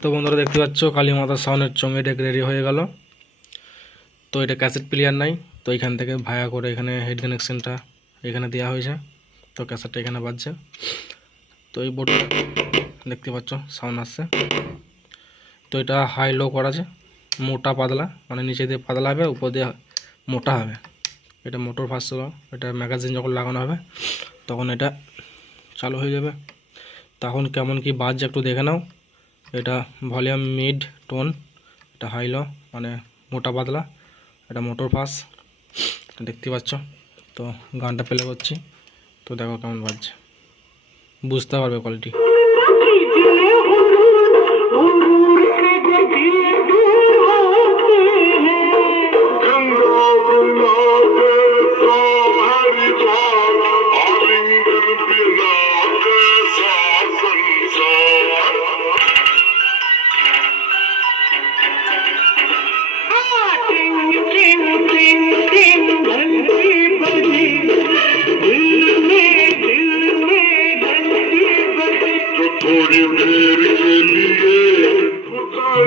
তো বন্ধুরা দেখতে পাচ্ছ, কালী মাতার সাউনের চঙে ডেক রেডি হয়ে গেল। তো এটা ক্যাসেট প্লেয়ার নাই, তো এখান থেকে ভায়া করে এখানে হেড কানেকশানটা এখানে দেওয়া হয়েছে। তো ক্যাসেটটা এখানে বাজছে। তো এই বোর্ডটা দেখতে পাচ্ছ সাউন্ড আসছে। তো এটা হাই লো করা আছে, মোটা পাতলা মানে নিচে দিয়ে পাতলা হবে, উপর দিয়ে মোটা হবে। এটা মোটর ফার্স্ট এটা ম্যাগাজিন যখন লাগানো হবে, তখন এটা চালু হয়ে যাবে। তখন কেমন কি বাজছে একটু দেখে নাও। এটা ভলিউম মিড টোন, এটা হাই লো মানে মোটা পাতলা, এটা মোটর পাস দেখতে পাচ্ছ। তো গানটা প্লে করছি, তো দেখো কেমন বাজছে। বুঝতে পারবে কোয়ালিটি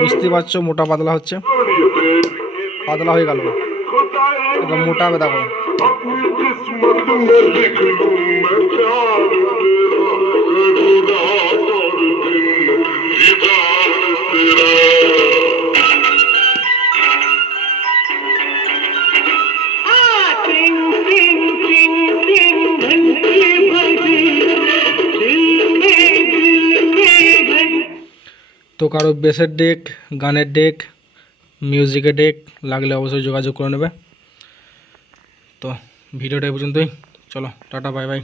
বুঝতে পারছো মোটা পাতলা হচ্ছে পাতলা হয়ে গেল একদম মোটা হবে দেখো তো কারও বেসের ডেক গানের ডেক মিউজিকের ডেক লাগলে অবশ্যই যোগাযোগ করে নেবে। তো ভিডিওটা এই পর্যন্তই। চলো, টাটা, বাই বাই।